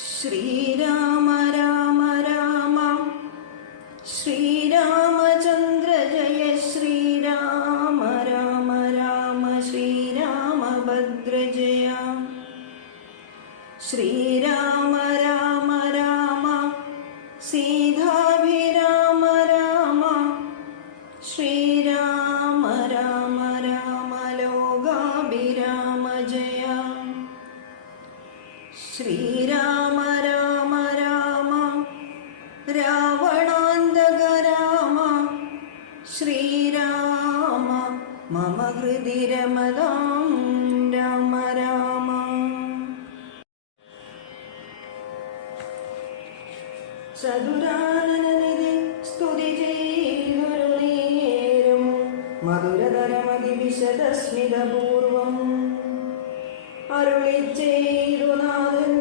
ശ്രീരാമ രാമ രാമ ശ്രീരാമചന്ദ്ര ജയ ശ്രീരാമ രാമ രാമ ശ്രീരാമഭദ്ര ജയ ശ്രീരാമ രാമ രാമ സീതാഭിരാമ രാമ ശ്രീരാമ രാമ രാമ ലോകാഭിരാമ ജയ ശ്രീരാമ രാമ രാമ രാവണാന്തക രാമ ശ്രീരാമ മമ ഹൃദി രമതാം രാമ രാമ. ചതുരാനനനിധി സ്തുതി ചെയ്തൊരു നേരം മധുരതരമതിവിശദസ്മിതപൂർവം അരുളി ചെയ്തു നാഥൻ,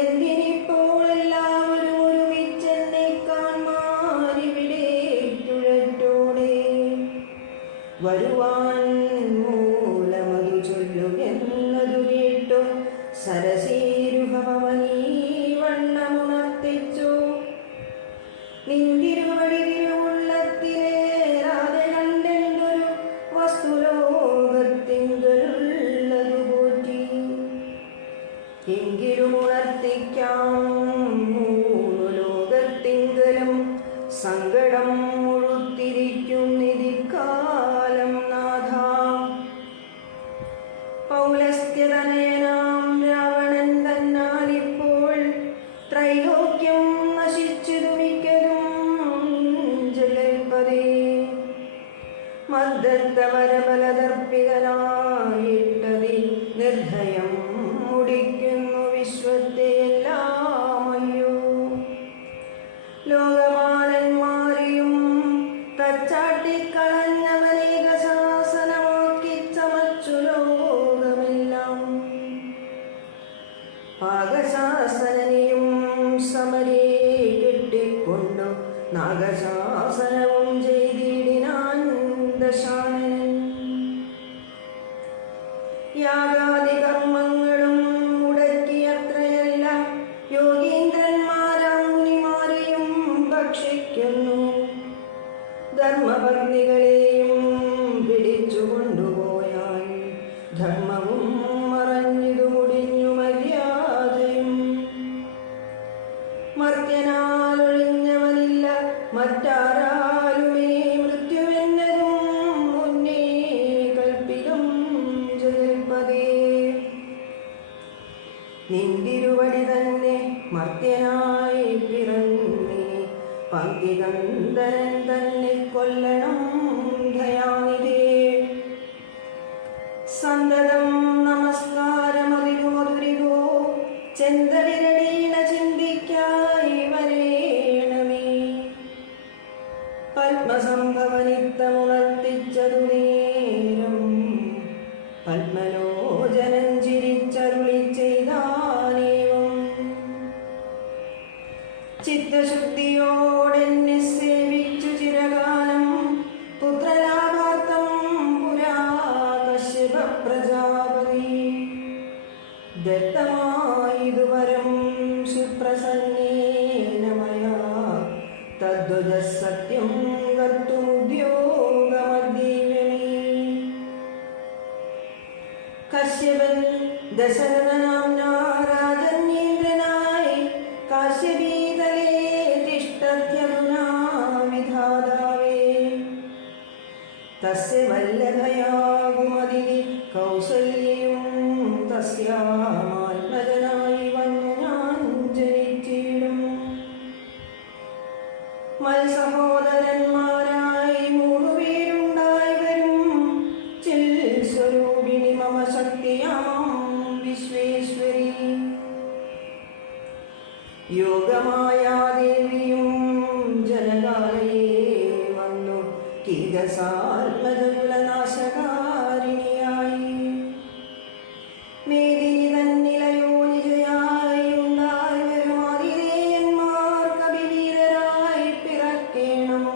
എന്തിനിപ്പോൾ എല്ലാവരും ഒരുമിച്ചെന്നെ കാൺമാരിവിടെ ചുഴറ്റോടെ വരുവാൻ മൂലമതു ചൊല്ലുകെന്നതു കേട്ടു സരസീരുഭവനീ വണ്ണമുണർത്തിച്ചു. നിന്തിരുവടി തിരുവുള്ളത്തിലേറാതെ കണ്ടെന്തൊരു വസ്തുലോകത്തിങ്കലുള്ളതു പോറ്റി. എങ്കിലും ഉണർത്തിക്കാം മൂന്നു ലോകത്തിങ്കലും സങ്കടം മുഴുത്തിരിക്കുന്നിതിക്കാലം നാഥ. പൗലസ്ത്യതനയനാം രാവണൻ തന്നാലിപ്പോൾ ത്രൈലോക്യം നശിച്ചതു മിക്കതും ജഗൽപദേ. മർദ്ദത്തവരബലദർപ്പിതനായിട്ടതി നിർഭയം മുടിക്കുന്നു വിശ്വത്തെ എല്ലാമയ്യോ. ലോകപാലന്മാരെയും തച്ചാട്ടിക്കളഞ്ഞവനേക ശാസനമാക്കി ചമച്ചു ലോകമെല്ലാം. പാകശാസനനെയും സമരേ കെട്ടിക്കൊണ്ടു നാഗശാസനവും ചെയ്തിടിനാൻ ദശാനനൻ. യാഗാദി കർമ്മങ്ങളും മുടക്കിയത്രയല്ല യോഗീന്ദ്രന്മാരാം മുനിമാരെയും ഭക്ഷിക്കുന്നു. ധർമ്മപത്നികളെയും പിടിച്ചുകൊണ്ടുപോയാൽ ധർമ്മവും മറഞ്ഞിതു മുടിഞ്ഞു മര്യാദയും. മർത്യനാലൊഴിഞ്ഞവനില്ല മറ്റാരാലുമേ മൃത്യുവെന്നതും മുന്നേ കൽപ്പിതം ജഗൽപദേ. നിന്തിരുവടി തന്നെ മർത്യനായി പിറന്നേ പങ്കികന്ധരൻ തന്നെ കൊല്ലണം ദയാനിധേ. സന്തതം നമസ്കാരമതിരു മധുരികോ ചെന്തടിരടീണ ചിന്തിക്കായി വരേണമേ. പത്മസംഭവനിത്തമുണർത്തിച്ചതു നേരം പത്മലോചനൻ ചിരിച്ചരുളി ചെയ്താനേവം. ചിത്തശുദ്ധിയോടെന്നെ സേവിച്ചു ചിരകാലം പുത്രലാഭാർത്ഥം പുരാ കശ്യപ പ്രജാപതി. ദത്തമായിതുവരം സുപ്രസന്നേന മയാ തദ്വദസത്യം കർത്തുമുദ്യോഗമദ്യേ. കശ്യപൻ ദശരഥനാംനാ രാജന്യേന്ദ്രനായി കാശ്യപീതലേ തിഷ്ഠത്യധുനാ വിധാതാവേ. തസ്യ വല്ലഭയാകുമതിനി കൗസല്യയും തസ്യാമാത്മജനായി വന്നു ഞാൻ ജനിച്ചിടും. മത്സഹോദരന്മാരായി മൂന്നുപേരുണ്ടായി വരും ചിൽ സ്വരൂപിണി മമ ശക്തിയാം വിശ്വേശ്വരി. യോഗമായാദേവിയും ജനകാലയെ വന്നു കീകസാത്മജകുലനാശകാരിണിയായി. മേദിനി തന്നിലയോനിജയായി ഉണ്ടായി വരും ആതിഥേയന്മാർ കവിവീരരായി പിറക്കേണം.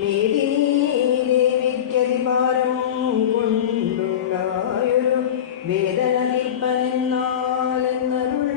മേദിനി ദേവിക്കതിഭാരം കൊണ്ടുണ്ടായൊരു വേദന തീർപ്പനെന്നാലെന്നരുൾ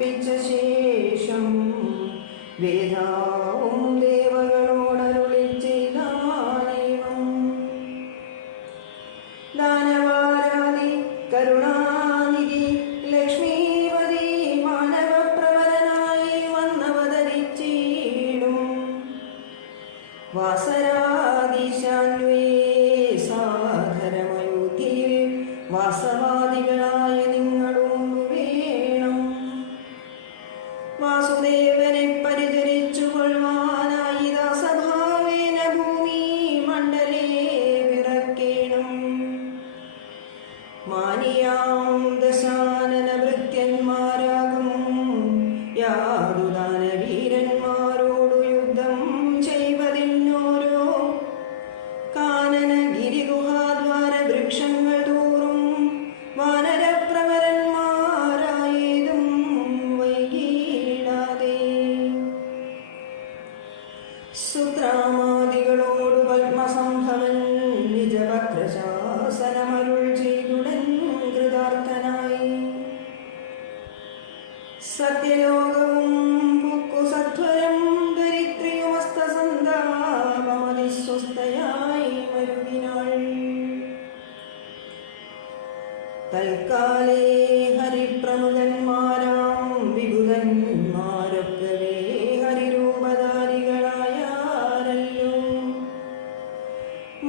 കൽപ്പിച്ച ശേഷം വേദാവും ദേവകളോടരുളി ചെയ്താനേവം. ദാനവാരാധി കരുണാനിധി ലക്ഷ്മീപതി മാനവപ്രവരനായി വന്നവതരിച്ചിടും. വാസരാദിശാന്വേ സാധരമയോധ്യയിൽ വാസവാദികളായ നിങ്ങളും വേണം. വാസുദേവനെ പരിചരിച്ചു കൊള്ളുവാനായി ദാസഭാവേന ഭൂമി മണ്ഡലേ പിറക്കേണം. മാനിയാം ദശാനന ഭൃത്യന്മാരാകും യാതുദാനവീരന്മാരോടു യുദ്ധം ചെയ്വതിന്നോരോ കാനന ഗിരിഗുഹാദ്വാര വൃക്ഷങ്ങൾ തോറും വാനരപ്രവരന്മാരായതും വൈകീടാതെ സുത്രാമാദികളോടു പത്മസംഭവൻ നിജഭദ്രശാസനമരുൾ ചെയ്തുടൻ കൃതാർത്ഥനായി. സത്യലോകവും പുക്കു സത്വരം ദരിദ്രയുമസ്തസന്താപമതിസ്വസ്ഥയായി മരുവിനാൾ. തൽക്കാലേ ഹരിപ്രമുഖന്മാരാം വിബുധന്മാരൊക്കവേ ഹരിരൂപധാരികളായാരല്ലോ.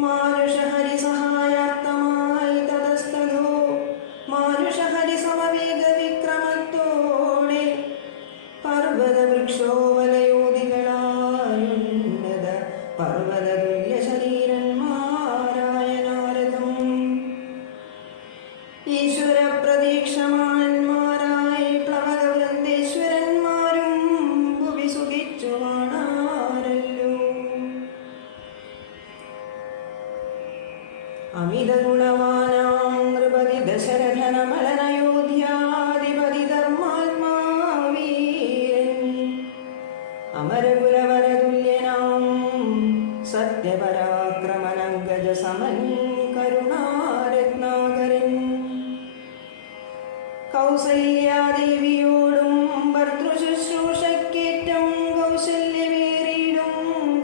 മാനുഷഹരി സഹായാർത്ഥമായി തതസ്തോ മാനുഷഹരി സമവേഗ വിക്രമത്തോടെ പർവ്വതവൃക്ഷോവലയോധികളായുന്നത പർവ്വതതുല്യ ശരീരന്മാരായ നാരദം ഈശ്വര പ്രതീക്ഷമാന്മാരായി പ്ലവകവൃന്ദേശ്വരന്മാരും ഭുവി സുഖിച്ചു കാണാരല്ലോ. അമിത ഗുണവാനാം നൃപതി ദശരഥനമലനയോധ്യാധിപതി ധർമാത്മാവീരൻ അമരകുലവരതുല്യനാം സത്യപരാക്രമനങ്കജ സമൻ കരുണാരത്നാകരൻ. കൗസല്യാദേവിയോടും ഭർതൃശുശ്രൂഷക്കേറ്റം കൗശല്യമേറിയിടും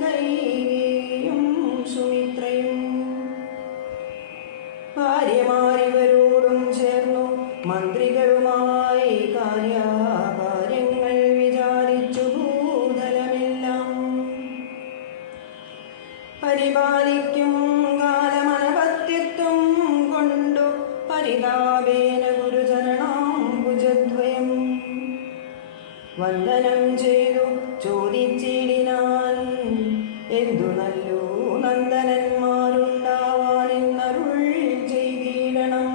കൈകേയും സുമിത്രയും ഭാര്യമാരിവരോടും ചേർന്നു മന്ത്രികളുമായി കാര്യങ്ങൾ വിചാരിച്ചു ഭൂതലമെല്ലാം പരിപാലിക്കും കാലമനപത്യത്വം കൊണ്ടു പരിതാപേന ഗുരുചരണാംബുജദ്വയം വന്ദനം ചെയ്തു ചോദിച്ചിടിനാൻ. എന്തു നല്ലു നന്ദനന്മാരുണ്ടാവാനെന്നരുൾ ചെയ്തിടണം.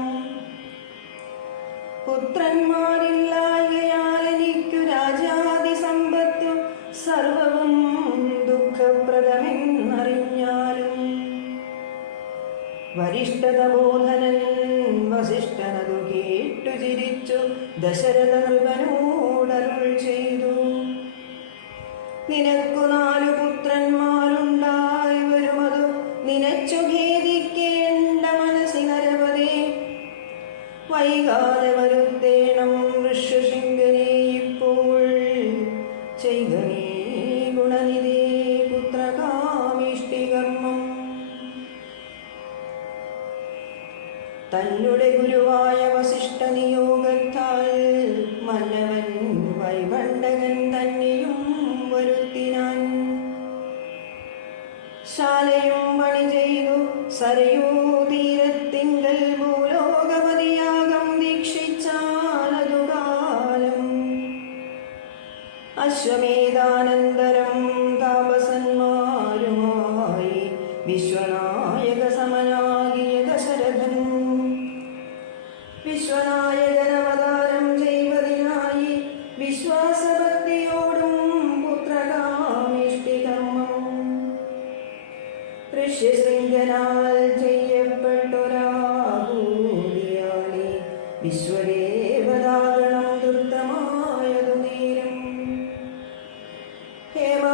പുത്രന്മാരില്ലായകയാൽ എനിക്കു രാജാതി സമ്പത്തു സർവവും ദുഃഖപ്രദമെന്നറിഞ്ഞാലും വരിഷ്ഠതബോധനൻ വസിഷ്ഠനതു കേട്ടു ചിരിച്ചു ദശരഥ നൃപനോടരുൾ ചെയ്തു. നിനക്കു 4 പുത്രന്മാരുണ്ടായി വരുമതു നിനച്ചു ഖേദിക്കേണ്ട മനസ്സിനരവതേ. വൈകാതെ വരുത്തേണം ഋഷ്യശൃംഗനെ ഇപ്പോൾ ചെയ്ക നീ ഗുണനിധേ പുത്രകാമിഷ്ടികർമ്മം. തന്നെ ഗുരുവായ വസിഷ്ഠ നിയോഗത്താൽ മന്നവൻ വൈവണ്ഡകൻ തന്നെയും വരുത്തിനാൻ. ശാലയും പണി ചെയ്തു സരയൂ തീരത്തിങ്കൽ ഭൂലോകപതിയാകം ദീക്ഷിച്ചാലതുകാലം. അശ്വമേധാനന്തരം താപസന്മാരുമായി വിശ്വനായക സമനാകിയ ദശരഥൻ വിശ്വനായകനവതാരം ചെയ്വതിനായി വിശ്വാസഭക്തിയോടും പുത്രകാമിഷ്ടികർമ്മം ഋഷ്യശൃംഗനാൽ ചെയ്യപ്പെട്ടൊരാഭൂതിയാളി വിശ്വദേവതാഗണം തൃപ്തമായതു നേരം ഹേമ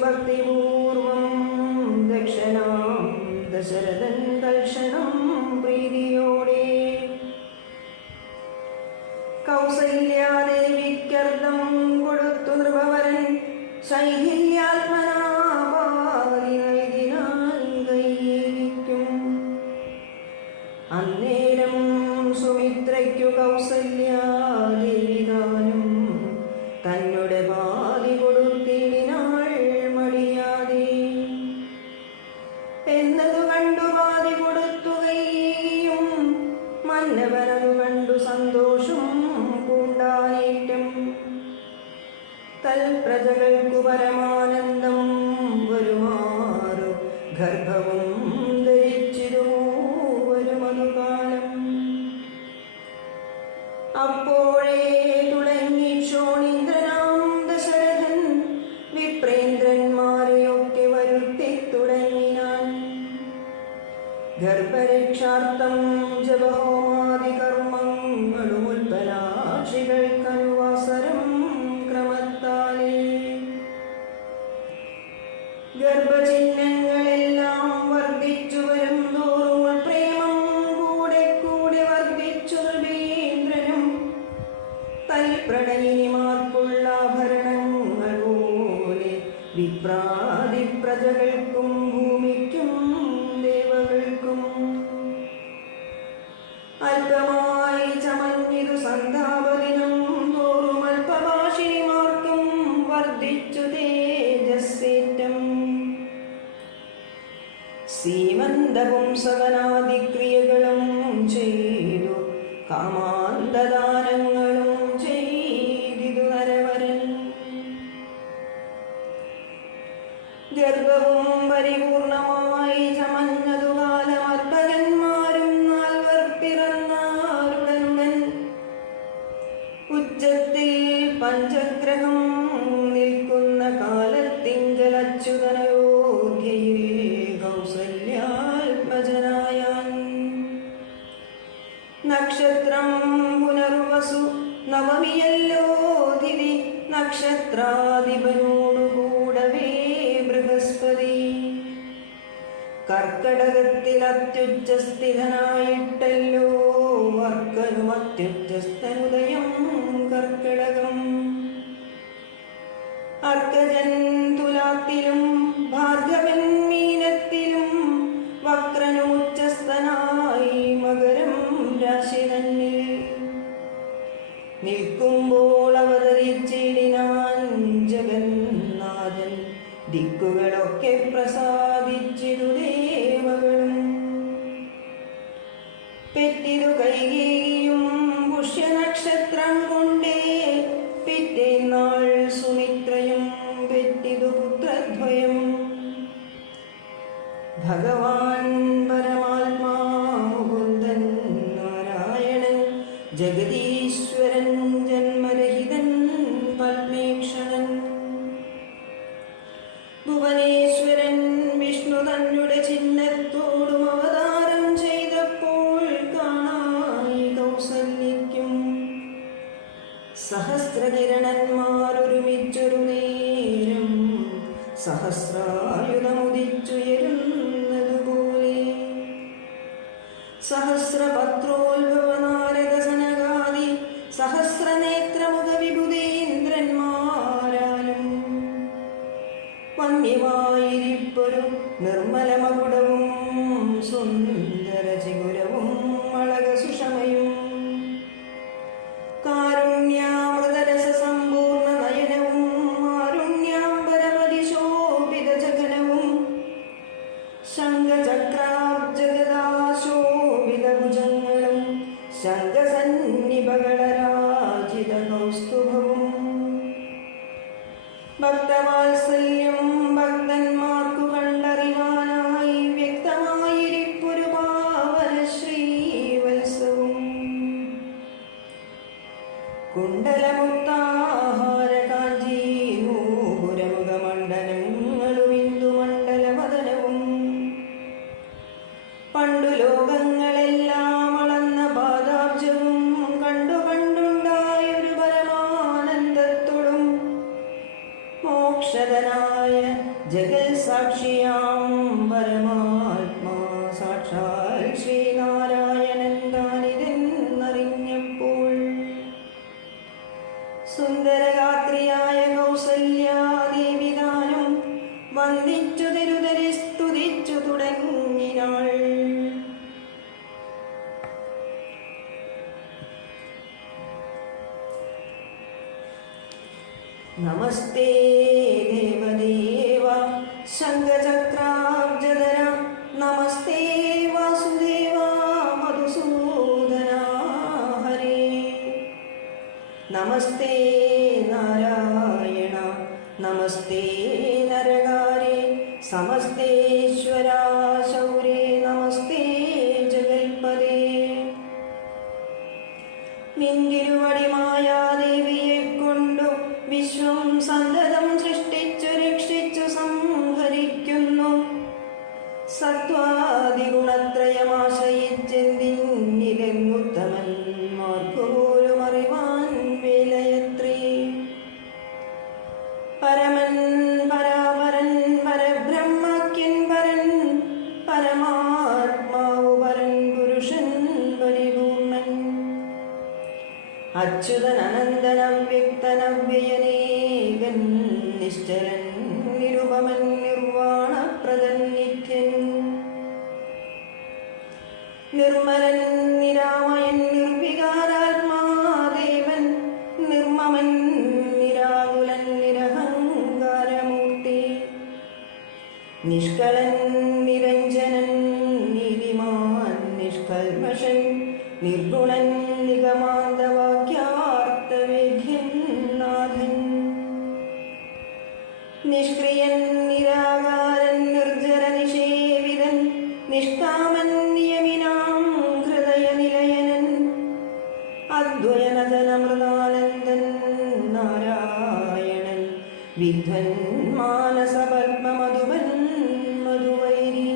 ഭക്തിപൂർവം ദക്ഷനാം ദശരഥൻ തൽക്ഷണം പ്രീതിയോടെ കൗസല്യാദേവിക്കർദ്ധം കൊടുത്തു നൃപവരൻ ശൈഥില്യാത്മനാ പാതി നൽകിനാൻ കൈയിരിക്കും. അന്നേരം സുമിത്രയ്ക്കു കൗസല്യാദേവി താനും തന്നുടെ പാതി കൊടുത്തിടിനാൾ മടിയാതെ. എന്നതു കണ്ടു പാതി കൊടുത്തുകയും മന്നവനതു കണ്ടു സന്തോഷം പൂണ്ടാനേറ്റം. തൽപ്രജകൾക്കു പരമാനന്ദം വരുമാറു ഗർഭവും ധരിച്ചിരു വരുമതുകാലം. അപ്പോഴേ തുടങ്ങി ക്ഷോണീന്ദ്രനാം ദശരഥൻ വിപ്രേന്ദ്രന്മാരെയൊക്കെ വരുത്തി തുടങ്ങിനാൻ. ഗർഭരക്ഷാർത്ഥം ജപഹോമാദി കർമ്മങ്ങളും ഉൽപ്പലാക്ഷികൾക്കനുവാസരം ക്രമത്താലേ. ഗർഭചിഹ്നങ്ങളെല്ലാം വർദ്ധിച്ചു വരും തോറും പ്രേമം കൂടെ കൂടെ വർദ്ധിച്ചു നൃപേന്ദ്രനും. തൽപ്രണയിനിമാർക്കുള്ള ആഭരണങ്ങൾ പോലെ വിപ്രാതി പ്രജകൾക്കും ഭൂമിക്കും ദേവകൾക്കും. അല്പമായി ചമഞ്ഞിതു സന്താപദിനം തോറും അല്പഭാഷിണിമാർക്കും വർദ്ധിച്ചു തേജസ്സേറ്റം. സീമന്തപുംസകനാദിക്രിയകളും ചെയ്തു കാമാന്തദാനങ്ങളും ചെയ്തിതു നരവരൻ. ഗർഭവും പരിപൂർണമായി ചമഞ്ഞതു കാലമർഭകന്മാരും നാൽവർ പിറന്നാരുടനുടൻ. ഉച്ചത്തിൽ പഞ്ചഗ്രഹം നിൽക്കുന്ന കാലത്തിങ്കലച്യുതനയോധ്യയിൽ കൗസല്യാത്മജനായാൻ. നക്ഷത്രം പുനർവസു നവമിയല്ലോ തിഥി. നക്ഷത്രാധിപനോടുകൂടവേ ബൃഹസ്പതി. കർക്കടകത്തിൽ അത്യുച്ചസ്ഥിതനായിട്ടല്ലോ അർക്കനും അത്യുച്ചസ്ഥനുദയം കർക്കടകം. അർക്കജൻ തുലാത്തിലും ഭാർഗവൻ മീനത്തിലും വക്രനുച്ചസ്ഥനായി മകരം രാശി തന്നിൽ. നിൽക്കുമ്പോൾ അവതരിച്ചിടിനാൻ ജഗന്നാഥൻ. ദിക്കുകളൊക്കെ പ്രസാദിച്ചിരു ദേവകളും. പെറ്റിതു കൈകേയിയും പുഷ്യനക്ഷത്രം കൊണ്ടേ. പിറ്റേന്നാൾ സുമിത്രയും പെറ്റിതു പുത്രദ്വയം. ഭഗവാൻ പരമാത്മാ മുകുന്ദൻ നാരായണൻ ജഗദീശ്വരൻ ജന്മരഹിതൻ പത്മേക്ഷണൻ. ഭുവനേശ്വരൻ വിഷ്ണു തന്നുടെ ചിഹ്നത്തോടും അവതാരം ചെയ്തപ്പോൾ കാണായി കൗസല്യയ്ക്കും. സഹസ്രകിരണന്മാരൊരുമിച്ചൊരു നേരം സഹസ്രായുധമുദിച്ചുയരുന്നതുപോലെ. സഹസ്രപത്രോത്ഭവ നാരദ സനകാദി സഹസ്രനേത്രമുഖ വിഭുതേന്ദ്രന്മാരാലും വന്യമായിരിപ്പൊരു നിർമ്മലമകുടവും സുന്ദര ചിഗുരവും അളക സുഷമയും. കാരുണ്യാമൃതരസ സമ്പൂർണ്ണ നയനവും ആരുണ്യാംബരമതിശോഭിത ജഗനവും. ശംഖചക്രാബ്ജഗദാശോഭിത ഭുജങ്ങളും ശംഖസന്നിഭകളരാജിത കൗസ്തുഭവും. ഭക്തവാത്സല്യം ഭക്തന്മാർക്കു കണ്ടറിവാനായി വ്യക്തമായിരിപ്പൊരു പാവന ശ്രീവത്സവും. കുണ്ടലമുക്താഹാര കാഞ്ചീ നൂപുരമുഖമണ്ഡലങ്ങളും ഇന്ദുമണ്ഡലവദനവും. പണ്ടു ലോകങ്ങളെല്ലാം അളന്ന പാദാബ്ജവും കണ്ടു കണ്ടുണ്ടായൊരു പരമാനന്ദത്തോടും മോക്ഷദനായ ജഗൽ സാക്ഷിയാം പരമാത്മാ സാക്ഷാൽ ശ്രീനാരായണൻ താനിതെന്നറിഞ്ഞപ്പോൾ സുന്ദരഗാത്രിയായ കൗസല്യാദേവി താനും വന്ദിച്ചു തിരുതരി സ്തുതിച്ചു തുടങ്ങിനാൾ. നമസ്തേ ദേവദേവ ശംഖചക്രാബ്ജധര നമസ്തേ വാസുദേവ മധുസൂദന ഹരേ നമസ്തേ നാരായണ നമസ്തേ നരകാരേ സമസ്തേശ്വരാ ശൗരേ നമസ്തേ ജഗൽപദേ. നിന്തിരുവടിമായാദേവിയെ കൊണ്ടു വിശ്വം സന്തതം സൃഷ്ടിച്ചു രക്ഷിച്ചു സംഹരിക്കുന്നു. സത്വാദിഗുണത്രയമാശ്രയിച്ചെന്തിന്നിലെങ്ങുത്തമന്മാർക്കു പോലും അറിവാൻ വേലയത്രേ. പരമൻ പരാപരൻ പരബ്രഹ്മക്യൻ പരൻ പരമാത്മാവു പരൻ പുരുഷൻ പരിപൂർണൻ അച്യുതൻ അനന്തൻ അവ്യക്തൻ അവ്യയനേകൻ നിശ്ചലൻ നിരുപമൻ നിർവാണപ്രദൻ നിത്യൻ നിർമ്മലൻ നിരാമയൻ നിർവികാരാത്മാദേവൻ നിർമ്മമൻ നിരാകുലൻ നിരഹങ്കാരമൂർത്തി നിഷ്കളൻ നിരഞ്ജനൻ നീതിമാൻ നിഷ്കൽമഷൻ നിർഗുണൻ നിഗമാന്തവാക്യാർത്ഥവേദ്യൻ നാഥൻ നിഷ്ക്രിയൻ നിരാകാരൻ നിർജ്ജര നിഷേവിതൻ നിഷ്കാമൻ നിയമിനാം ഹൃദയനിലയനൻ അദ്വയനദനമൃതാനന്ദൻ നാരായണൻ വിദ്വൻ മാനസപത്മമധുവൻ മധുവൈരി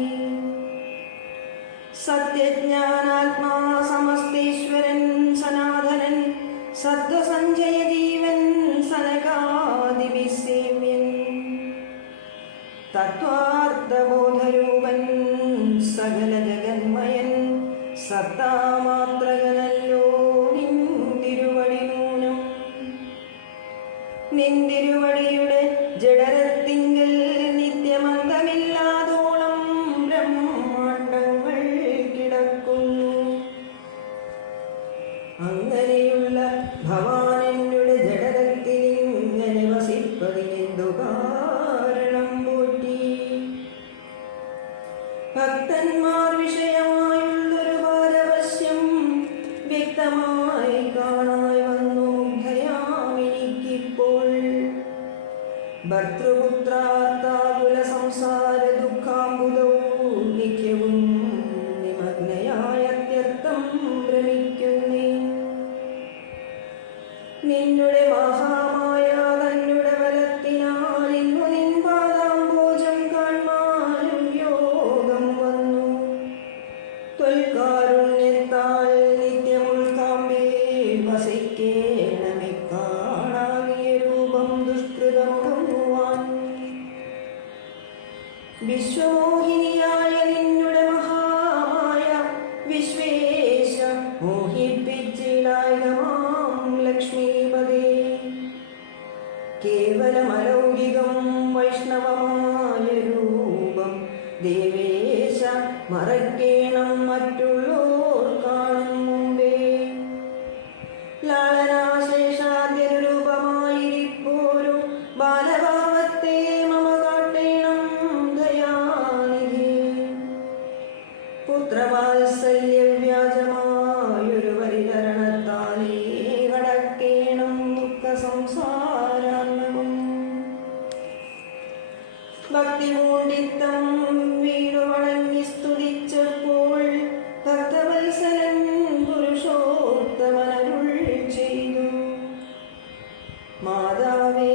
സത്യജ്ഞാനാത്മാ സമസ്തേശ്വരൻ സനാതനൻ സത്വസഞ്ജയ ജീവൻ സനകാദിവിസേവ്യൻ തത്വാർത്ഥബോധരൂപൻ സകല ജഗന്മയൻ സത്താമാത്രകനല്ലോ നിന്തിരുവടി നൂനം. നിന്തിരുവടിയുടെ ജഡരത്തിങ്കൽ നിത്യമന്തമില്ലാതോളം ബ്രഹ്മാണ്ടങ്ങൾ കിടക്കുന്നു. അങ്ങനെയുള്ള ഭവാനെന്നുടെ ജഡരത്തിൽ ഇങ്ങനെ വസിപ്പതിനെന്തു കാരണം പോറ്റി? ഭക്തന്മാർ വിഷയമായുള്ളൊരു പാരവശ്യം വ്യക്തമായി കാണായി വന്നു മുഗ്ധയാമെനിക്കിപ്പോൾ. ഭർത്തൃപുത്രാർത്താകുല സംസാര ദുഃഖാംബുദവും നിത്യവും നിമഗ്നയായ അത്യർത്ഥം ഭ്രമിക്കുന്നേ. നിന്നുടെ മഹാമായ തന്നുടെ ബലത്തിനാൽ ഇന്നു നിൻ പാദാംബോജം കാണാനും യോഗം വന്നു. ത്വൽകാരുണ്യത്താൽ നിത്യമുൾക്കാമ്പേ വസിക്കേണമേ കാണാകിയ രൂപം ദുഷ്കൃതമുഖമുവാൻ. വിശ്വമോഹിനിയായ നിന്നുടെ മഹാമായ വിശ്വേശ മോഹിപ്പിച്ചിടായമാം ലക്ഷ്മീപദേ. കേവലമലൗകികം വൈഷ്ണവമായ രൂപം ദേവേശ മറക്കേണം മറ്റുള്ളോർ കാണും മുമ്പേ. ലാളനാശേഷാദ്യരൂപമായിരിപ്പോരും ബാലഭാവത്തെ മമ കാട്ടേണം ദയാനിധി. പുത്രവാത്സല്യവ്യാജമായൊരു പരിചരണത്താലേ കടക്കേണം ദുഃഖ സംസാരാത്മകം. ഭക്തി മൂണ്ടിത്തം വീണു വണങ്ങി സ്തുതിച്ചപ്പോൾ ഭക്തവത്സലൻ പുരുഷോത്തമനരുൾ ചെയ്തു. മാതാവേ,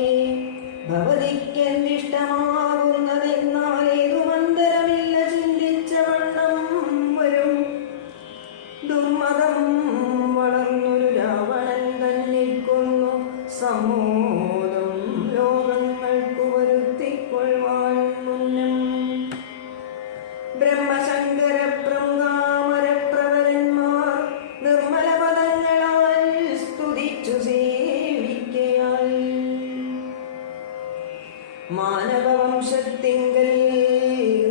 ഭവതിക്കെന്തിഷ്ടമാകുന്നതെന്നാലേതു മന്ദരമില്ല ചിന്തിച്ച വണ്ണം വരും. ദുർമതം വളർന്നൊരു രാവണൻ തന്നെ കൊന്നു സമോദം ലോകങ്ങൾക്കു വരുത്തിക്കൊള്ളുവാൻ. മാനവവംശത്തിങ്കൽ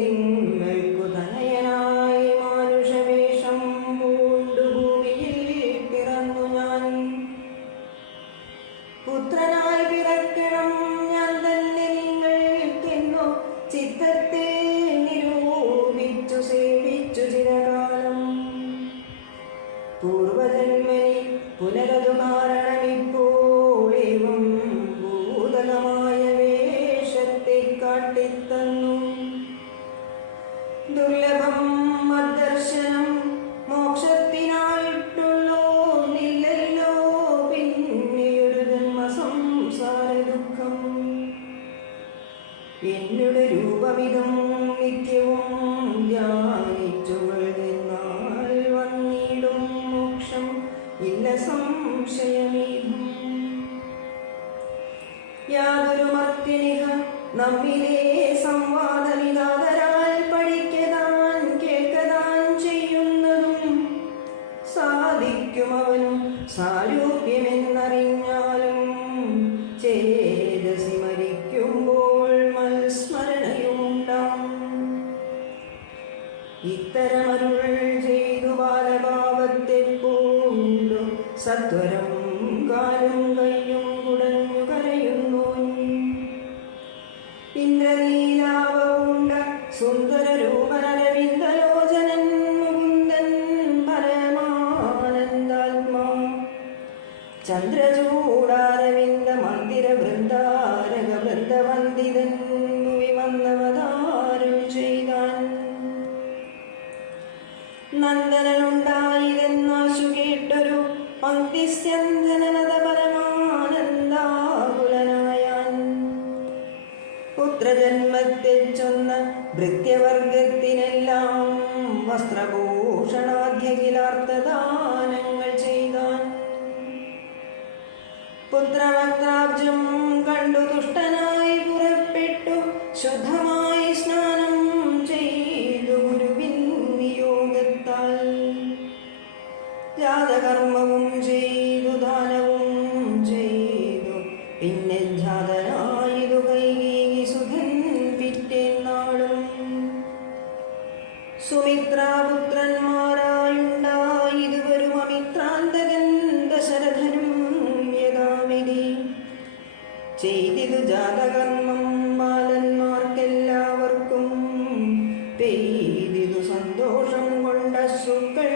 നിങ്ങൾക്കു തനയനായി മാനുഷവേഷം പൂണ്ടു ഭൂമിയിൽ പിറന്നു ഞാൻ. പുത്രനായി പിറക്കണം ഞാൻ തന്നെ നിങ്ങൾക്കെന്നു ചിത്തത്തെ നിരൂപിച്ചു സേവിച്ചു ചിരകാലം. പൂർവജന്മനി പുനരതു കാരണമിപ്പോളേവം ഭൂതലമായ വേഷത്തെ കാട്ടിത്തന്നു. ദുർലഭം മദ്ദർശനം മോക്ഷത്തിനായിട്ടുള്ളോന്നില്ലല്ലോ പിന്നെയൊരു ജന്മസംസാര ദുഃഖം. എന്നുടെ രൂപമിതും നിത്യവും ധ്യാനിച്ചുകൊള്ളുന്നാൽ വന്നിടും മോക്ഷം ഇല്ല സംശയമീതും. യാതൊരു മർത്യനിക നമ്മിലെ സംവാദമിതാതരാൽ പഠിക്കതാൻ കേൾക്കതാൻ ചെയ്യുന്നതും സാധിക്കും അവനും സാരൂപ്യമെന്നറിഞ്ഞാലും ചേതസി മരിക്കുമ്പോൾ മത്സ്മരണയുണ്ടാം. ഇത്തരമരുൾ ചെയ്തു ബാലഭാവത്തെ പൂണ്ടു സത്വരം കാലും കയ്യും കുടഞ്ഞു കരയുന്നു. ഇന്ദ്രനീലാവൂണ്ട സുന്ദരരൂപനരവിന്ദലോചനൻ മുകുന്ദൻ പരമാനന്ദാത്മാ. ചന്ദ്രചൂടാരവിന്ദ മന്ദിര വൃന്ദാരക വൃന്ദവന്ദിതൻ ഭുവി വന്നവതാരം ചെയ്താൻ. നന്ദനുണ്ടായിരുന്നാശു കേട്ടൊരു പങ്ക്തിസ്യന്തനനത പരമാനന്ദാകുലനായാൻ. പുത്രജന്മത്തെ ചൊന്ന ഭൃത്യവർഗത്തിനെല്ലാം വസ്ത്രഭൂഷണാദ്യഖിലാർത്ഥദാനങ്ങൾ ചെയ്താൻ. പുത്രവക്താബ്ജം കണ്ടു തുഷ്ടനായി പുറപ്പെട്ടു ശുദ്ധമായി സ്നാനം ചെയ്തു ഗുരുവിൻ നിയോഗത്താൽ. ജാതകർമ്മവും ചെയ്തു ദാനവും ചെയ്തു പിന്നെ ജാതനായതു കൈകേയി സുധൻ പിറ്റേന്നാളും. സുമിത്രാപുത്രന്മാരായുണ്ടായതുവരും അമിത്രാന്തകൻ ദശരഥനും യഥാവിധി ചെയ്തിതു ജാതകർമ്മം ബാലന്മാർക്കെല്ലാവർക്കും. പെയ്തിതു സന്തോഷം കൊണ്ട ശുക്കൾ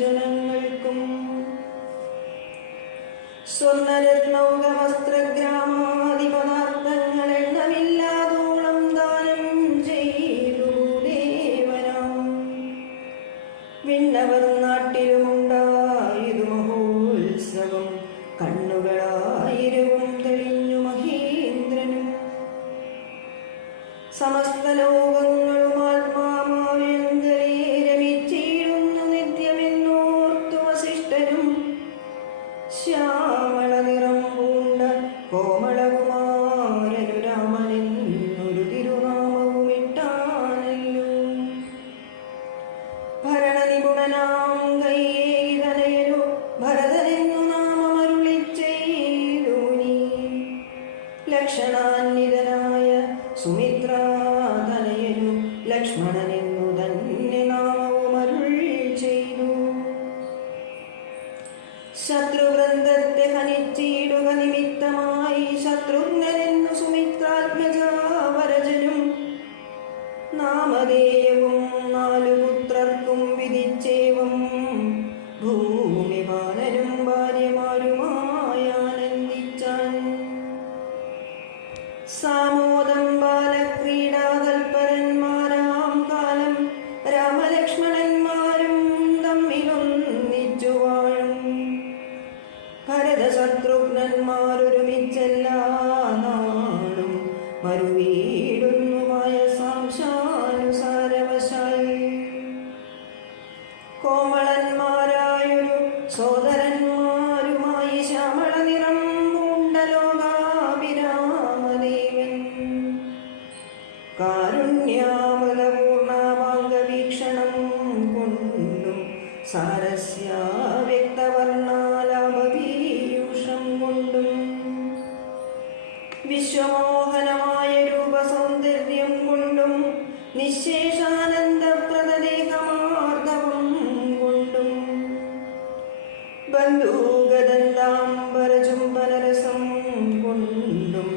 ജനങ്ങൾക്കും. സ്വർണരത്നൗക വസ്ത്രഗ്രാമാദി പദാർത്ഥങ്ങൾ എണ്ണമില്ലാതോളം ദാനം ചെയ്തു ദേവനാം. വിണ്ണവർ നാട്ടിലുമുണ്ടായതു മഹോത്സവം കണ്ണുകളായിരവും തെളിഞ്ഞു മഹേന്ദ്രനും. സമസ്ത ലോകങ്ങളും ആത്മാമാവ്യങ്കലേ രമിച്ചിടുന്നു നിത്യമെന്നോർത്തു വസിഷ്ഠനും. ശ്യാമള നിറം പൂണ്ട കോമളകുമാരനു രാമനെന്നൊരു തിരുനാമവും ഇട്ടാനല്ലോ. ഭരണനിപുണനാം കൈയേതനയനു ഭരതനെന്നു നാമമരുളിച്ചെയ്തു നീ. ലക്ഷണാന്വിതനായ സുമിത്രാതനയനു ലക്ഷ്മണനെന്നു തന്നെ നാമവും അരുൾ ചെയ്തു. ശത്രുവൃന്ദത്തെ ഹനിച്ചിടുക നിമിത്തമായി ശത്രുഘ്നനെന്നു സുമിത്രാത്മജാവരജനും. നാമധേയവും 4 പുത്രർക്കും വിധിച്ചേവം ഭൂമിപാലനും ഭാര്യമാരുമായാനന്ദിച്ചാൻ. സാമോദം ബാലക്രീഡാതൽപരന്മാരാം കാലം രാമലക്ഷ്മണന്മാരും തമ്മിലൊന്നിച്ചു വാഴും. ഭരതശത്രുഘ്നന്മാരൊരുമിച്ചെല്ലാ നാളും മരുവീടുന്നുമായ സാംശാനുസാരവശായി. കോമളന്മാരായൊരു സോദരന്മാരുമായി ശ്യാമള നിറം പൂണ്ട ലോകാഭിരാമദേവൻ. കാരുണ്യാമലപൂർണാഭാംഗവീക്ഷണം കൊണ്ടും സാരസ്യ വ്യക്തവർണ്ണാലാപപീയൂഷം കൊണ്ടും വിശ്വമോഹനമായ സരസം കൊണ്ടും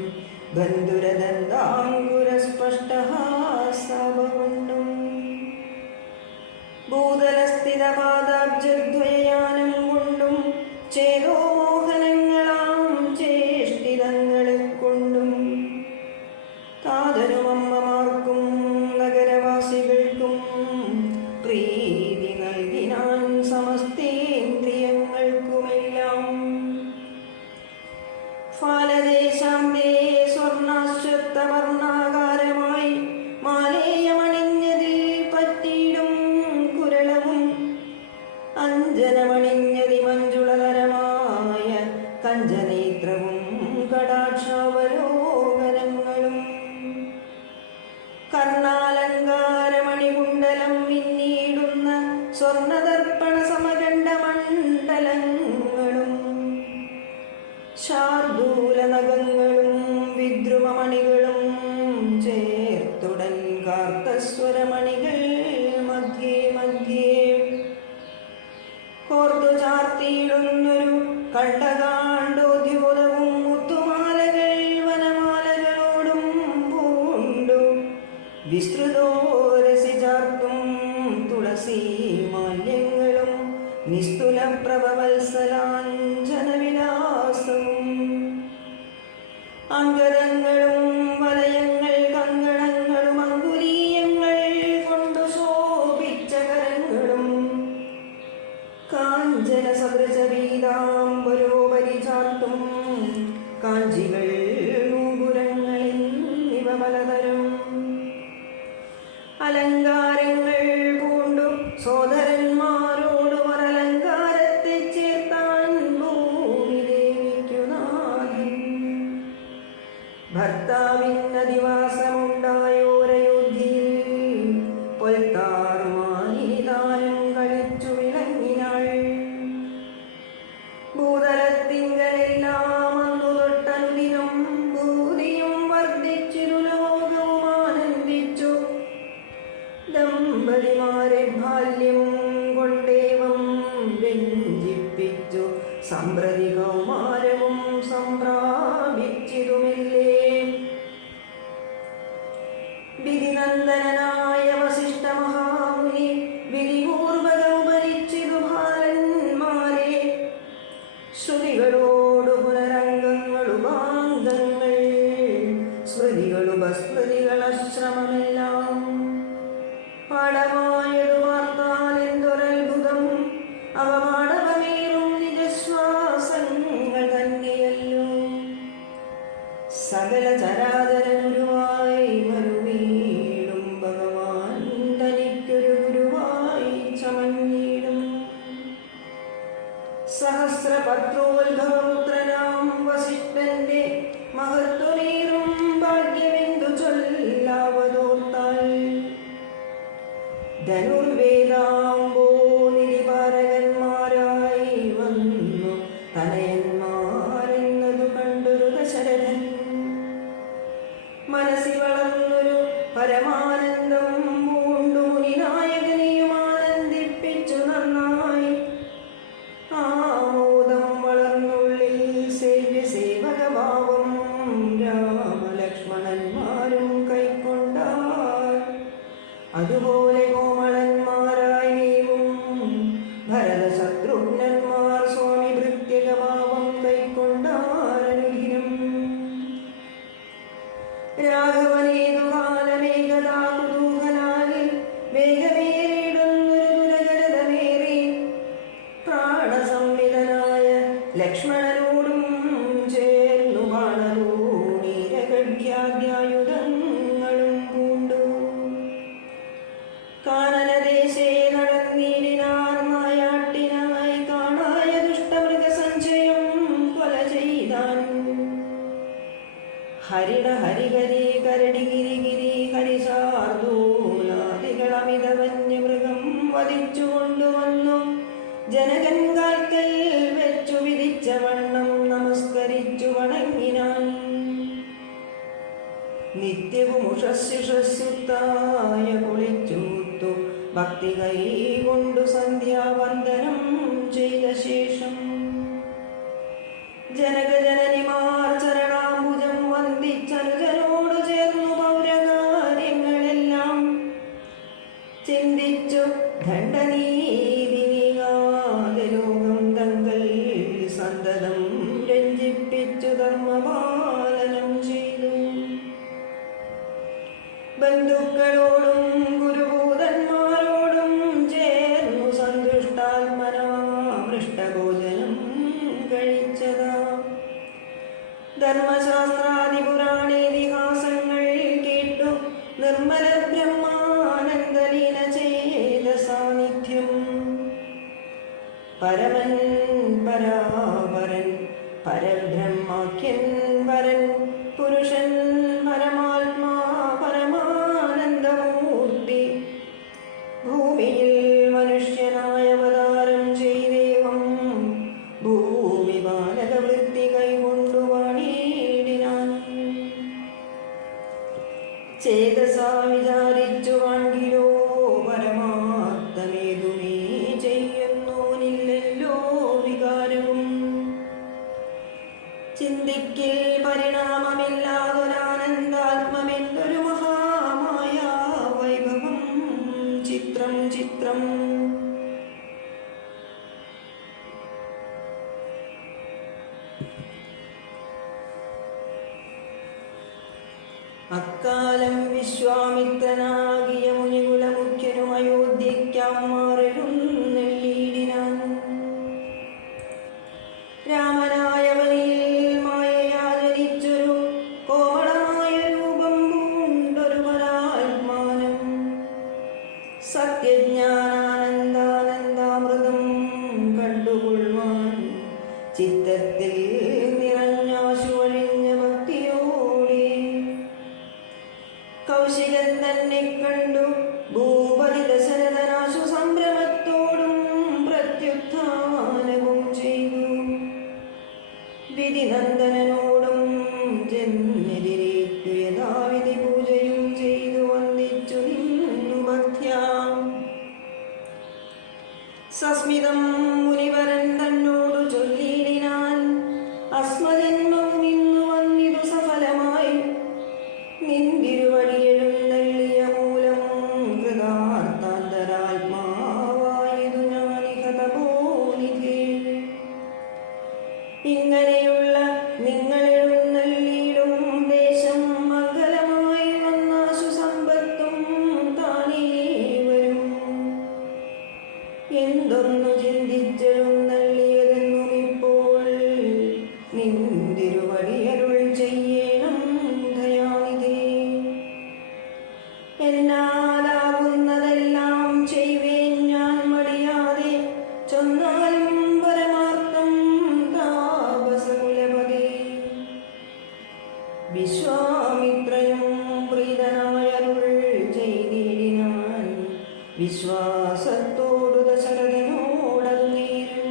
ബന്ധുരദന്താങ്കുരസ്പഷ്ടഹാസവകൊണ്ടും ഭൂതലസ്ഥിതപാദാബ്ജദ്വയയാനം കൊണ്ടും ചേതോ മോഹനങ്ങളാം ചേഷ്ടിതങ്ങളെ കൊണ്ടും താതനുമമ്മമാർക്കും നഗരവാസികൾക്കും പ്രീതി നൽകിനാൻ സമസ്തേന്ദ്രിയങ്ങൾക്കുമെല്ലാം ഫാലദേശാന്തേ സ്വർണാശ്വത്തവർണാകാരമായി മാലേയമണിഞ്ഞതിൽ പറ്റിയിടും കുരളവും അഞ്ജനമണിഞ്ഞതി മഞ്ജുളകരമായ കഞ്ചനേത്രവും കടാക്ഷാവലോകനങ്ങളും കർണാലങ്കാരമണികുണ്ടലം മിന്നിയിടുന്ന സ്വർണദർപ്പണ സമകണ്ഠ മണ്ഡലങ്ങളും ശാർദൂലനഖങ്ങളും വിദ്രുമമണികളും ചേർത്തുടൻ കാർത്തസ്വരമണികൾ മധ്യേ മധ്യേ കോർത്തു ചാർത്തിയിടുന്നൊരു കണ്ടകാണ്ഡോദ്യോതവും മുത്തുമാലകൾ വനമാലകളോടും പൂണ്ടു വിസ്തൃതോരസി ചാർത്തും തുളസി മാല്യങ്ങളും നിസ്തുല പ്രഭവത്സലാഞ്ജനവിലാസവും അങ്കദങ്ങളും വലയങ്ങൾ കങ്കണങ്ങളും അങ്കുലീയങ്ങൾ കൊണ്ടു ശോഭിച്ച കരങ്ങളും കാഞ്ചന സദൃശ പീതാംബരോപരി ചാർത്തും കാഞ്ചികൾ നൂപുരങ്ങൾ എന്നിവ പലതരം അലങ്കാരങ്ങൾ പൂണ്ടു സോദരന്മാരോട് ഒരലങ്കാരത്തെ ചേർത്താൻ ഭൂമി ദേവിക്കുനാഥൻ ഭർത്താവിന്നദിവാസമുണ്ടായോരയോധ്യയിൽ പൊൽത്താറുമായി താനും കളിച്ചു വിളങ്ങിനാൾ ഭൂതലത്തിങ്കലെല്ലാം അന്നു തൊട്ടനുദിനം ഭൂതിയും വർദ്ധിച്ചിരു ലോകവും ആനന്ദിച്ചു ദമ്പതിമാരെ ബാല്യം കൊണ്ടേവം വ്യഞ്ജിപ്പിച്ചു സമ്പ്രതി കൗമാരവും സംപ്രാപിച്ചിരുമില്ലേ വിധിനന്ദനായ വസിഷ്ഠ മഹാമുനി വിധിപൂർവകൗപരിച്ചിതു ബാലന്മാരെ ശ്രുതികളോടു പുനരംഗങ്ങളുപാംഗങ്ങൾ സ്മൃതികളുപസ്മൃതികളശ്രമമെല്ലാം പാഠമായതു വാർത്താൽ എന്തൊരത്ഭുതം അവ പാഠവമേറും നിജശ്വാസങ്ങൾ തന്നെയല്ലോ സകല ചരാചരനുരുവായി മരുവീടും ഭഗവാൻ തനിക്കൊരു ഗുരുവായി ചമഞ്ഞിടും സഹസ്രപത്രോത്ഭവപുത്രനാം വസിഷ്ഠന്റെ മഹത്വമേറും ഭാഗ്യമെന്തു ചൊല്ലാവതോർത്താൽ ധനുർവേദാംബോ നിരിപാരകന്മാരായി വന്നു തനയന്മാരെന്നതു കണ്ടൊരു ദശരഥൻ മനസ്സിൽ വളർന്നൊരു പരമാനന്ദം പൂണ്ടു മുനിനായകനെയും ആനന്ദിപ്പിച്ചു നന്നായി ആമോദം വളർന്നുള്ളിൽ സേവകഭാവം രാമലക്ഷ്മണന്മാരും കൈക്കൊണ്ടാർ അതുപോലെ കോമളന്മാരായി നീവും ഭരതശത്രുഘ്നന്മാർ സ്വാമി ഭൃത്യകഭാവം കൈക്കൊണ്ടാരനുദിനം രാഘവനേതു കാലമേകഥാ കുതൂഹലാലിൽ വേഗമേറിയിടുന്നൊരു ദുരകരതമേറി പ്രാണസംവിധനായ ലക്ഷ്മണനോടും ചേർന്നു ബാണരൂണീരഖ്യാദ്യായുധങ്ങളും പൂണ്ടു കാനനദേശേ നടന്നീടിനാർ നായാട്ടിനായി കാണായ ദുഷ്ടമൃഗസഞ്ചയം കൊല ചെയ്താൻ ഹരിണ ഹരിഹരി കരടിഗിരിഗിരി ഹരിശാർദൂലാദികളമിത വന്യമൃഗം വധിച്ചു കൊണ്ടുവന്നു ജനകൻ കാൽക്കൽ വെച്ചു വിധിച്ച വണ്ണം നമസ്കരിച്ചു വണങ്ങിനാൻ നിത്യവും ഉഷസ്സുത്തായ കുളിച്ചൂത്തു ഭക്തി കൈകൊണ്ടു സന്ധ്യാവന്ദനം ചെയ്ത ശേഷം ജനകജനനി ധർമ്മപാലനം ചെയ്തു. ബന്ധുക്കളോടും ഗുരുഭൂതന്മാരോടും ചേർന്നു സന്തുഷ്ടാത്മനാ മൃഷ്ടഭോജനം കഴിച്ചതാ. ധർമ്മശാസ്ത്രാദിപുരാണേതിഹാസങ്ങൾ കേട്ടു നിർമ്മല ബ്രഹ്മാനന്ദലീന ചേത സാന്നിധ്യം. പരമൻ പരാപരൻ പരബ്രഹ്മാഖ്യൻ വരൻ പുരുഷൻ പരമാത്മാ പരമാനന്ദമൂർത്തി ഭൂമിയിൽ മനുഷ്യനായ അവതാരം ചെയ്തേവം ഭൂമി ബാലകവൃത്തി കൈകൊണ്ടു വാണിയിടിനാൻ. ചേതസാ വിചാരിച്ചു കാൺകിലോ പരമാർത്ഥമേതുമേ ചെയ്യുന്നോനില്ലല്ലോ വികാരവും. ചിന്തിക്കിൽ പരിണാമമില്ലാതൊരാനന്ദാത്മമെന്തൊരു മഹാമായ വൈഭവം. ചിത്രം ചിത്രം. അക്കാലം വിശ്വാമിത്രനാകിയ മുനികുലമുഖ്യനും അയോധ്യയ്ക്കാം മാറെഴുന്നള്ളിയിടിനാൻ. രാമനായവനിൽ മായയാ ജനിച്ചൊരു കോമളമായ രൂപം പൂണ്ടൊരു പരാത്മാനം. സത്യജ്ഞാനാനന്ദാനന്ദാമൃതം കണ്ടുകൊള്ളുവാൻ ചിത്തത്തിൽ നിറഞ്ഞാശു വഴിഞ്ഞ ഭക്തിയോടെ കൗശികൻ തന്നെ കണ്ടു ഭൂപതി ദശരഥനാശു സംഭ്രമത്തോടും പ്രത്യുത്ഥാനവും ചെയ്തു. വിധിനന്ദനോടും ജന്മെതിരേറ്റു യഥാവിധി പൂജയും ചെയ്തു വന്ദിച്ചു നിന്നു ഭക്ത്യാം. സസ്മിതം മുനിവരൻ തന്നോടു ചൊല്ലിയിടിനാൻ, അസ്മജന്മവും ഇന്നു വന്നിതു സഫലമായി. നിന്തിരുവടിയെഴുന്നള്ളിയ മൂലം കൃതാർത്ഥാന്തരാത്മാവായതു ഞാനിഹ തപോനിധേ. ഇങ്ങനെയുള്ള നിങ്ങളെഴുന്നള്ളിയിടും ദേശം മംഗലമായി വന്നാശു സമ്പത്തും താനേ വരും. എന്തൊന്നു ചിന്തിച്ചെഴുന്നള്ളിയതെന്നും ഇപ്പോൾ നിന്തിരുവടിയരുൾ ചെയ്യണം ദയാനിധേ. എന്നാലാകുന്നതെല്ലാം ചെയ്വേൻ ഞാൻ മടിയാതെ, ചൊന്നാലും പരമാർത്ഥം താപസകുലപതി. വിശ്വാമിത്രനും പ്രീതനായരുൾ ചെയ്തിടിനാൻ, വിശ്വാസത്തോടു ദശരഥനോടതു നേരം.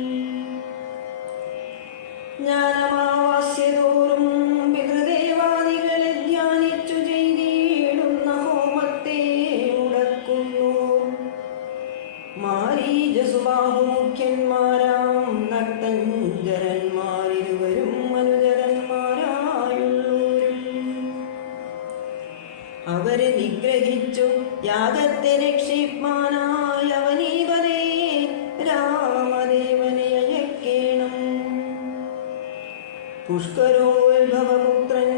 ജ്ഞാനമാവാസ്യതോറും പിതൃദേവാദികളെ ധ്യാനിച്ചു ചെയ്തിടുന്ന ഹോമത്തെ മുടക്കുന്നു. മാരീജസുബാഹുമുഖ്യന്മാരാം നക്തഞ്ചരന്മാരിരുവരും അനുചരന്മാരായുള്ളൂരും അവരെ നിഗ്രഹിച്ചു യാഗത്തെ രക്ഷിപ്പാനായ അവനീപതേ രാമദേവനെ അയക്കേണം. പുഷ്കരോത്ഭവപുത്രൻ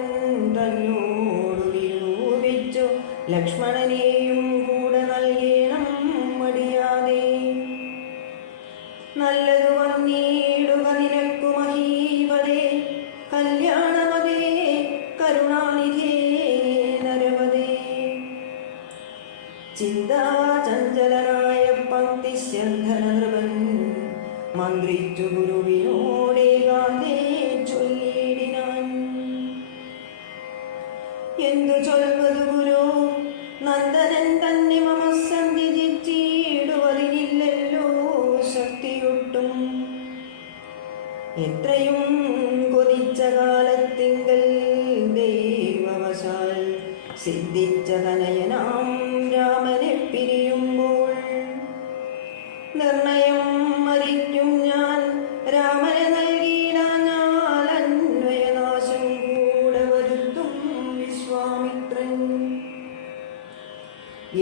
തന്നോടു നിരൂപിച്ചു ലക്ഷ്മണനെയും കൂടെ നൽകേണം മടിയാതെ. നല്ലതു വന്നീടുക നിനക്കു മഹീപതേ, കല്യാണമതേ കരുണാനിധേ നരപതേ. ചിന്താചഞ്ചലനായ പങ്ക്തിശ്യന്ധനനൃപൻ മന്ത്രിച്ചു ഗുരുവിനോടേകാന്തേ ചൊല്ലിയിടിനാൻ. എന്തു ചൊൽവതു ഗുരു, നന്ദനൻ തന്നെ മമ സന്ധിച്ചിടുവതിനില്ലല്ലോ ശക്തിയൊട്ടും. എത്രയും കൊതിച്ച കാലത്തിങ്കൽ ദൈവവശാൽ സിദ്ധിച്ച തനയനാം രാമനെ പിരിയുമ്പോൾ നിർണയം മരിക്കും ഞാൻ. രാമനെ നൽകിയിടാഞ്ഞാൽ അന്വയനാശം കൂടെ വരുത്തും വിശ്വാമിത്രൻ.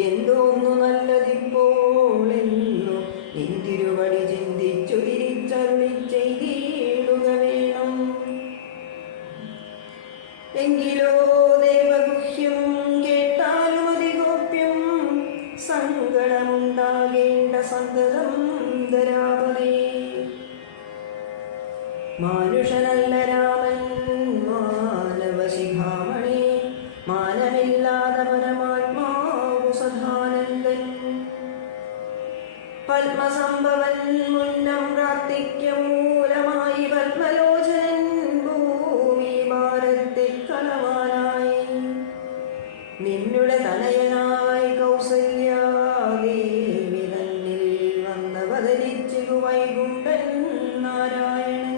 എന്തോന്നു നല്ലതിപ്പോൾ എന്നു നിന്തിരുവടി ചിന്തിച്ചു തിരിച്ചരുളി ചെയ്തിടുക വേണം. എങ്കിലോ ദേവഗുഹ്യം കേട്ടാലും അതിഗോപ്യം സങ്കടമുണ്ടാകേണ്ട സന്തതം ധരാപതേ. മാനുഷനല്ല രാമൻ മാനവശിഖാമണി, മാനമില്ലാതെ പരമാത്മാവു സദാനന്ദൻ. പത്മസംഭവൻ മുന്നം പ്രാർത്ഥിക്ക മൂലമായി പത്മലോചനൻ ഭൂമി ഭാരത്തെ കളവാനായി. നിന്നുടെ തനയനായി കൗസല്യാദേവി തന്നിൽ വന്നവതരിച്ചു വൈകുണ്ഠൻ നാരായണൻ.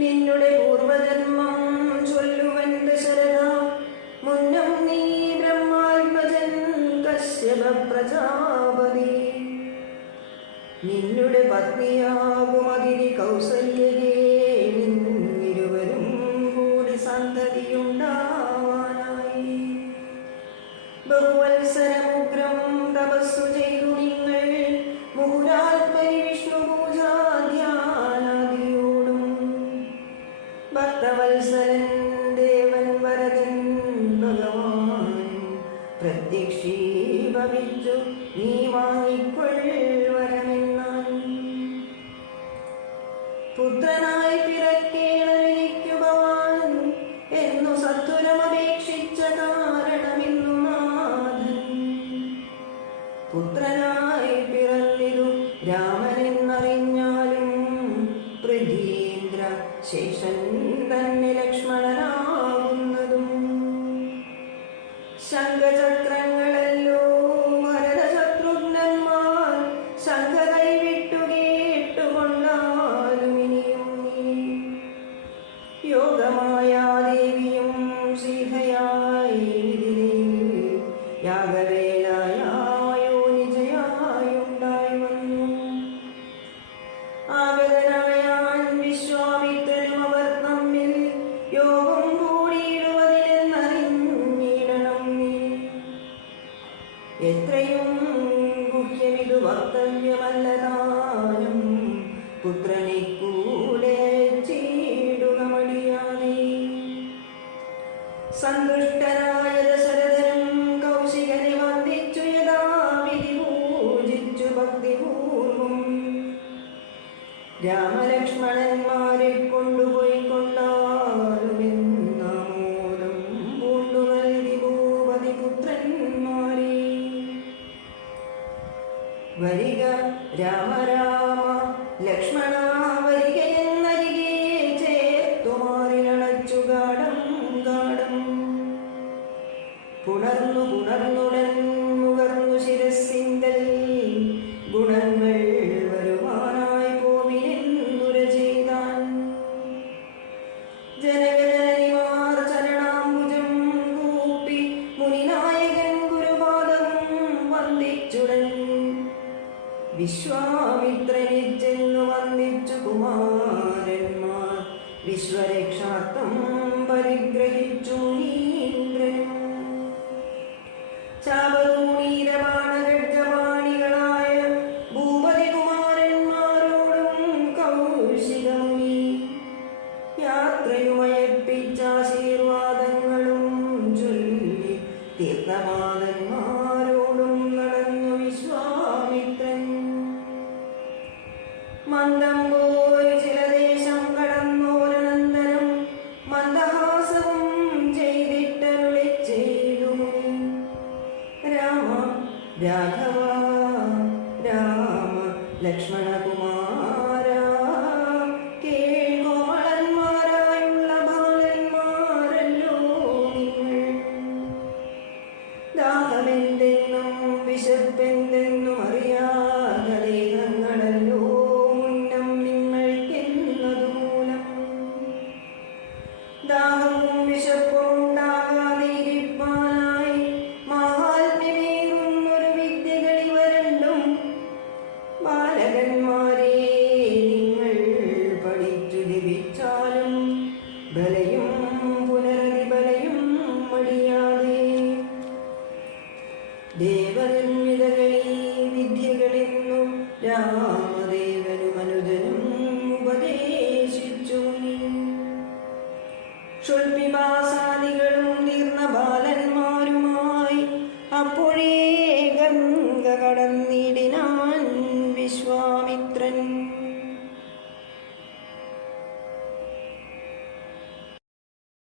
നിന്നുടെ പൂർവജന്മം ചൊല്ലുവൻ ദശരഥ, മുന്നം നീ ബ്രഹ്മാത്മജൻ കശ്യപ പ്രജാപതി. നിന്നുടെ പത്നിയാകുമതിരി കൗസല്യകേ, നിന്നിരുവരും കൂടി സന്തതിയുണ്ടാവാനായി. ബഹുവത്സരമുഗ്രം തപസ്സു ചെയ്തു നിങ്ങൾ മുഹുരാത്മനി വിഷ്ണു പൂജാധ്യാനാദിയോടും. ഭക്തവത്സരൻ ദേവൻ വരദൻ ഭഗവാൻ പ്രത്യക്ഷീഭവിച്ചു നീ വാങ്ങിക്കൊള്ളവരമെന്നാൻ. പുത്രനായി പിറക്കേണനിക്കു ഭവാൻ എന്നു സത്വരമപേക്ഷിച്ച കാരണമിന്നു നാഥൻ. പുത്രനായി പിറന്നിരു രാമനെന്നറിഞ്ഞാലും പൃഥീന്ദ്ര ശേഷൻ തന്നെ ലക്ഷ്മണനാകുന്നതും. ശംഖചക്രങ്ങളല്ലോ ഭരതശത്രുഘ്നന്മാർ ശംഖ കൈവിട്ടു കേട്ടുകൊണ്ടാലും ഇനിയും നീ യോഗമായ ദേവിയും സീതയായി യാഗവേളയായോ നിജയായുണ്ടായി വന്നു. ആഗതനായാൻ വിശ്വാമിത്രനും അവർ തമ്മിൽ യോഗം കൂടിയിടുവതിലെന്നറിഞ്ഞിടണം നീ. എത്രയും ഗുഹ്യമിതു വക്തവ്യമല്ലതാനും പുത്രനെ കൂടെ ചീടുക മടിയാതെ. സന്തുഷ്ടനായ ദശരഥനും കൗശികനെ വന്ദിച്ചു യഥാവിധി പൂജിച്ചു ഭക്തിപൂർവം. രാമലക്ഷ്മണന്മാരെ കൊണ്ടുപോയി കൊണ്ടാലുമെന്നാമോദം പൂണ്ടു നൽകി ഭൂപതി പുത്രന്മാരെ. വരിക രാമ രാമ ലക്ഷ്മണ വരിക എന്നരികെ ചേർത്തുമാറിലണച്ചു ഗാഠം ഗാഠം. പുണർന്നു പുണർന്നുടൻ മുകർന്നു ശിരസിന്തൽ ഗുണങ്ങൾ വരുവാനായി പോവിനെന്നുര ചെയ്താൻ. ജനകജനനിമാർ ചരണാംബുജം കൂപ്പി മുനിനായകൻ ഗുരുപാദവും വന്ദിച്ചുടൻ. വിശ്വാമിത്രനെ ചെന്നു വന്ദിച്ചു കുമാരന്മാർ വിശ്വരക്ഷാർത്ഥം പരിഗ്രഹിച്ചു മുനീന്ദ്രനും. ചാപതൂണീരമാണഗഡ്ജപാണികളായ ഭൂപതി കുമാരന്മാരോടും കൗശികമുനി യാത്രയുമയപ്പിച്ചാശീർവാദങ്ങളും ചൊല്ലി തീർത്ഥപാദന്മാരോടും നടന്നു വിശ്വാമിത്രൻ. മന്ദം പോയി ചില ദേശം കടന്നോരനന്തരം മന്ദഹാസവും ചെയ്തിട്ടരുളി ചെയ്തു മുനി. രാമ രാഘവ രാമ ലക്ഷ്മണകുമാര കേൾക്കോമളന്മാരായുള്ള ബാലന്മാരല്ലോ നിങ്ങൾ. ദാഹമെന്തെന്നും വിശപ്പെന്തെന്നും അറിയാത ദേഹങ്ങളല്ലോ മുന്നം നിങ്ങൾക്കെന്നതുമൂലം. ദാഹവും വിശപ്പും ഉണ്ടാകാതിരിപ്പാനായി മാഹാത്മ്യമേറുന്നൊരു വിദ്യകളിവ രണ്ടും ബാലകന്മാരെ നിങ്ങൾ പഠിച്ചു ജപിച്ചാലും ബലയും പുനരതിബലയും മടിയാതെ. ദേവനിർമ്മിതകളീ വിദ്യകളെന്നു രാമദേവനും അനുജനും ഉപദേശിച്ചു. ഒരേ